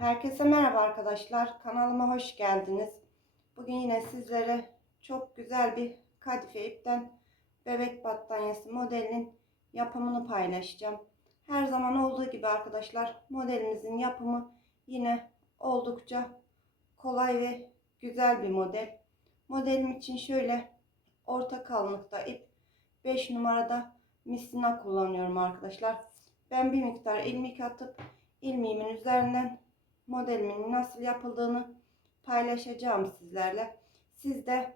Herkese merhaba arkadaşlar. Kanalıma hoş geldiniz. Bugün yine sizlere çok güzel bir kadife ipten bebek battaniyesi modelinin yapımını paylaşacağım. Her zaman olduğu gibi arkadaşlar modelimizin yapımı yine oldukça kolay ve güzel bir model. Modelim için şöyle orta kalınlıkta ip 5 numarada misina kullanıyorum arkadaşlar. Ben bir miktar ilmik atıp ilmeğimin üzerinden modelimin nasıl yapıldığını paylaşacağım sizlerle. Siz de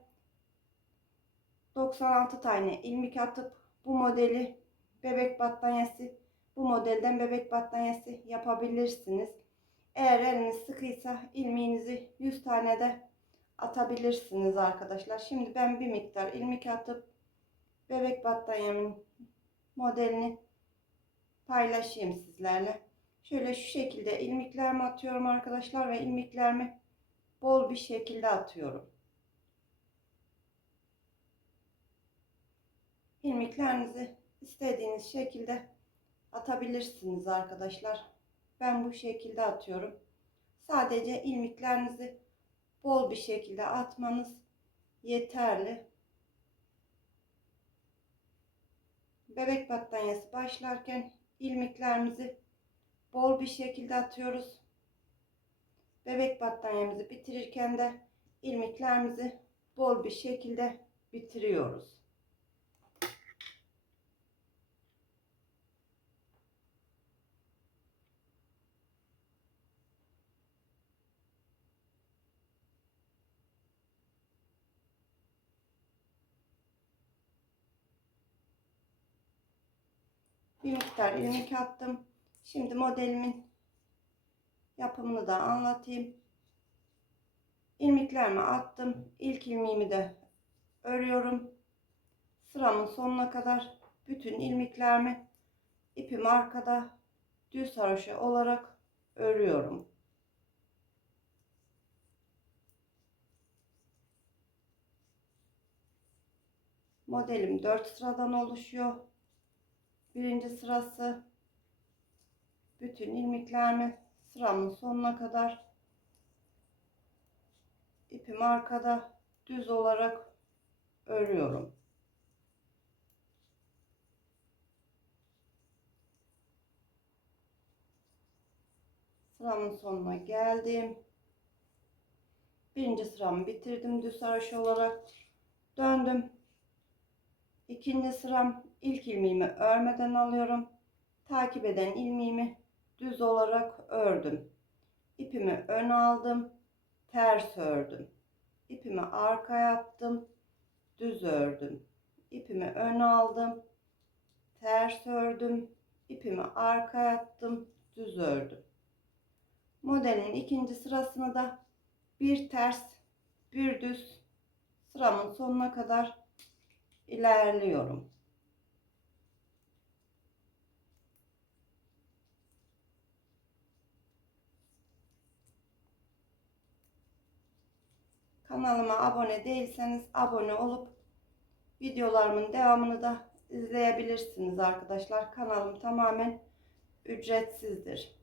96 tane ilmik atıp bu modeli bebek battaniyesi bu modelden bebek battaniyesi yapabilirsiniz. Eğer eliniz sıkıysa ilmeğinizi 100 tane de atabilirsiniz arkadaşlar. Şimdi ben bir miktar ilmik atıp bebek battaniyemin modelini paylaşayım sizlerle. Şöyle şu şekilde ilmiklerimi atıyorum arkadaşlar ve ilmiklerimi bol bir şekilde atıyorum. İlmiklerinizi istediğiniz şekilde atabilirsiniz arkadaşlar. Ben bu şekilde atıyorum. Sadece ilmiklerinizi bol bir şekilde atmanız yeterli. Bebek battaniyesi başlarken ilmiklerimizi bol bir şekilde atıyoruz. Bebek battaniyemizi bitirirken de ilmiklerimizi bol bir şekilde bitiriyoruz. Bir miktar ilmek attım. Şimdi modelimin yapımını da anlatayım. İlmeklerimi attım. İlk ilmeğimi de örüyorum. Sıramın sonuna kadar bütün ilmeklerimi ipim arkada düz haroşa olarak örüyorum. Modelim 4 sıradan oluşuyor. Birinci sırası bütün ilmeklerimi sıramın sonuna kadar ipim arkada düz olarak örüyorum. Sıramın sonuna geldim. Birinci sıramı bitirdim düz haroşa olarak. Döndüm. İkinci sıram ilk ilmeğimi örmeden alıyorum. Takip eden ilmeğimi düz olarak ördüm. İpimi ön aldım. Ters ördüm. İpimi arkaya attım. Düz ördüm. İpimi ön aldım. Ters ördüm. İpimi arkaya attım. Düz ördüm. Modelin ikinci sırasını da bir ters bir düz sıramın sonuna kadar ilerliyorum. Kanalıma abone değilseniz abone olup videolarımın devamını da izleyebilirsiniz arkadaşlar. Kanalım tamamen ücretsizdir.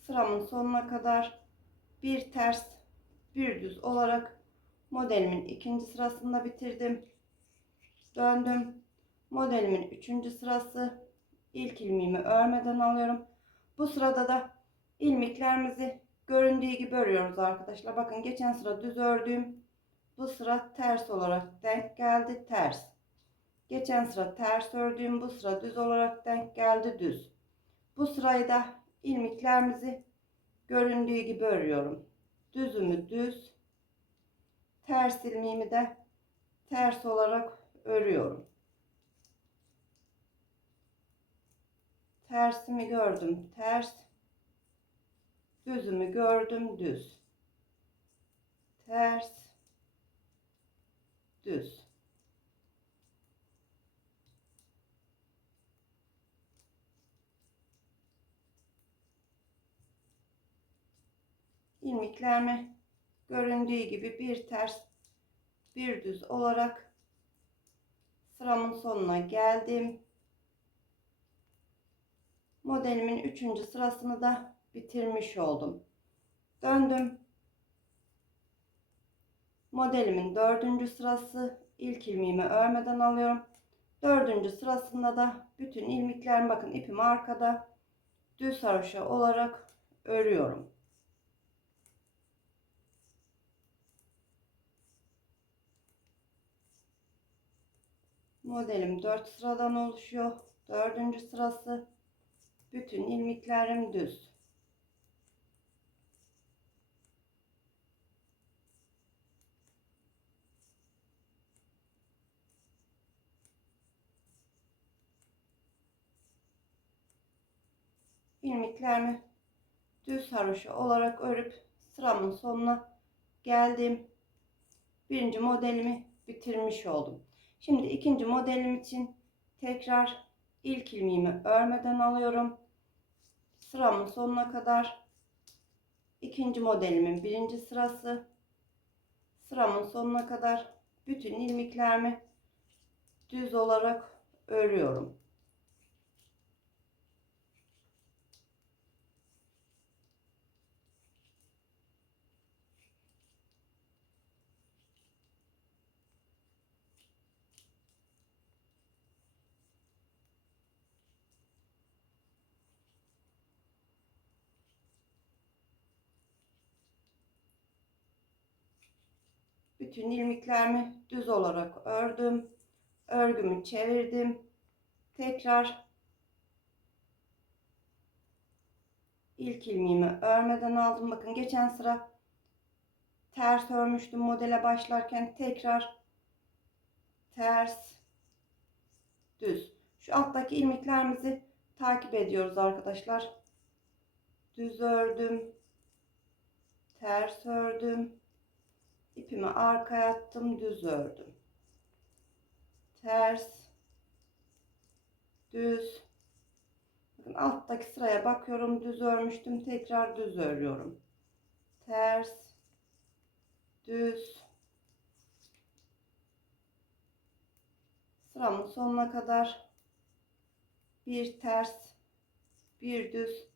Sıramın sonuna kadar bir ters bir düz olarak modelimin ikinci sırasında bitirdim. Döndüm. Modelimin üçüncü sırası ilk ilmeğimi örmeden alıyorum. Bu sırada da ilmeklerimizi göründüğü gibi örüyoruz arkadaşlar. Bakın geçen sıra düz ördüğüm bu sıra ters olarak denk geldi ters. Geçen sıra ters ördüğüm bu sıra düz olarak denk geldi düz. Bu sırayı da ilmeklerimizi göründüğü gibi örüyorum. Düzümü düz, ters ilmeğimi de ters olarak örüyorum. Tersimi gördüm, ters. Düzümü gördüm, düz. Ters, düz. ilmeklerimi göründüğü gibi bir ters bir düz olarak sıramın sonuna geldim. Modelimin üçüncü sırasını da bitirmiş oldum. Döndüm. Modelimin dördüncü sırası ilk ilmeğimi örmeden alıyorum. Dördüncü sırasında da bütün ilmeklerim bakın ipim arkada düz haroşa olarak örüyorum. Modelim 4 sıradan oluşuyor. Dördüncü sırası bütün ilmeklerim düz. İlmeklerimi düz haroşa olarak örüp sıramın sonuna geldim. Birinci modelimi bitirmiş oldum. Şimdi ikinci modelim için tekrar ilk ilmeğimi örmeden alıyorum. Sıramın sonuna kadar ikinci modelimin birinci sırası sıramın sonuna kadar bütün ilmeklerimi düz olarak örüyorum. Bütün ilmeklerimi düz olarak ördüm. Örgümü çevirdim. Tekrar ilk ilmeğimi örmeden aldım. Bakın geçen sıra ters örmüştüm modele başlarken tekrar ters düz. Şu alttaki ilmeklerimizi takip ediyoruz arkadaşlar. Düz ördüm. Ters ördüm ipimi arkaya attım düz ördüm. Ters. Düz. Bakın alttaki sıraya bakıyorum düz örmüştüm tekrar düz örüyorum. Ters. Düz. Sıramın sonuna kadar bir ters bir düz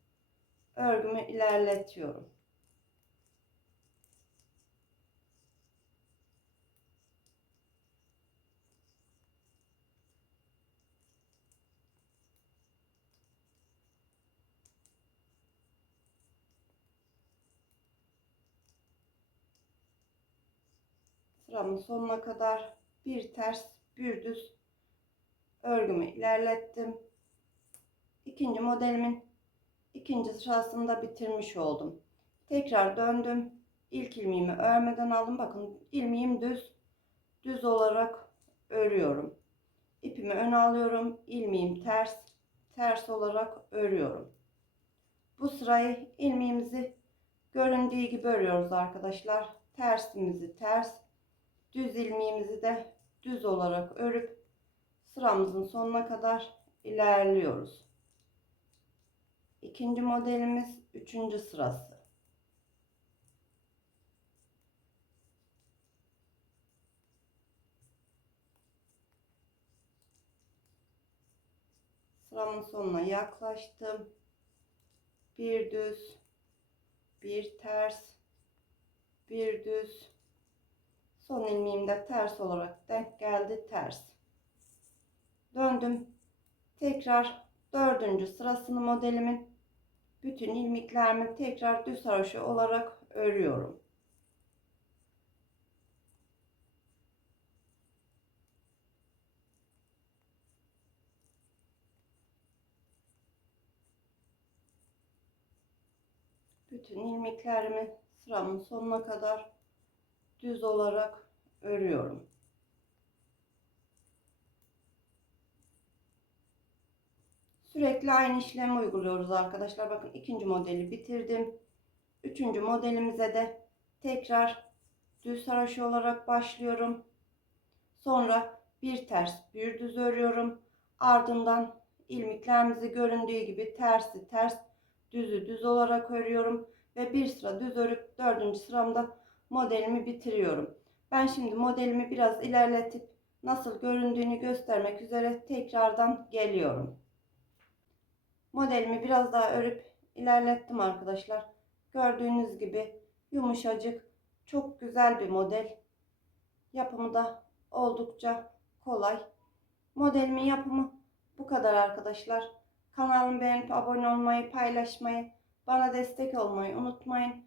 örgümü ilerletiyorum sıramın sonuna kadar bir ters bir düz örgümü ilerlettim. İkinci modelimin ikinci sırasında bitirmiş oldum. Tekrar döndüm. İlk ilmeğimi örmeden aldım. Bakın ilmeğim düz. Düz olarak örüyorum. İpimi öne alıyorum. ilmeğim ters. Ters olarak örüyorum. Bu sırayı ilmeğimizi göründüğü gibi örüyoruz arkadaşlar. Tersimizi ters, düz ilmeğimizi de düz olarak örüp sıramızın sonuna kadar ilerliyoruz. İkinci modelimiz üçüncü sırası. Sıramın sonuna yaklaştım. Bir düz, bir ters, bir düz, Son ilmeğim de ters olarak denk geldi ters. Döndüm. Tekrar dördüncü sırasını modelimin bütün ilmeklerimi tekrar düz haroşa olarak örüyorum. Bütün ilmeklerimi sıramın sonuna kadar düz olarak örüyorum. Sürekli aynı işlemi uyguluyoruz arkadaşlar. Bakın ikinci modeli bitirdim. Üçüncü modelimize de tekrar düz haraşo olarak başlıyorum. Sonra bir ters bir düz örüyorum. Ardından ilmeklerimizi göründüğü gibi tersi ters düzü düz olarak örüyorum. Ve bir sıra düz örüp dördüncü sıramda modelimi bitiriyorum. Ben şimdi modelimi biraz ilerletip nasıl göründüğünü göstermek üzere tekrardan geliyorum. Modelimi biraz daha örüp ilerlettim arkadaşlar. Gördüğünüz gibi yumuşacık, çok güzel bir model. Yapımı da oldukça kolay. Modelimin yapımı bu kadar arkadaşlar. Kanalımı beğenip abone olmayı, paylaşmayı, bana destek olmayı unutmayın.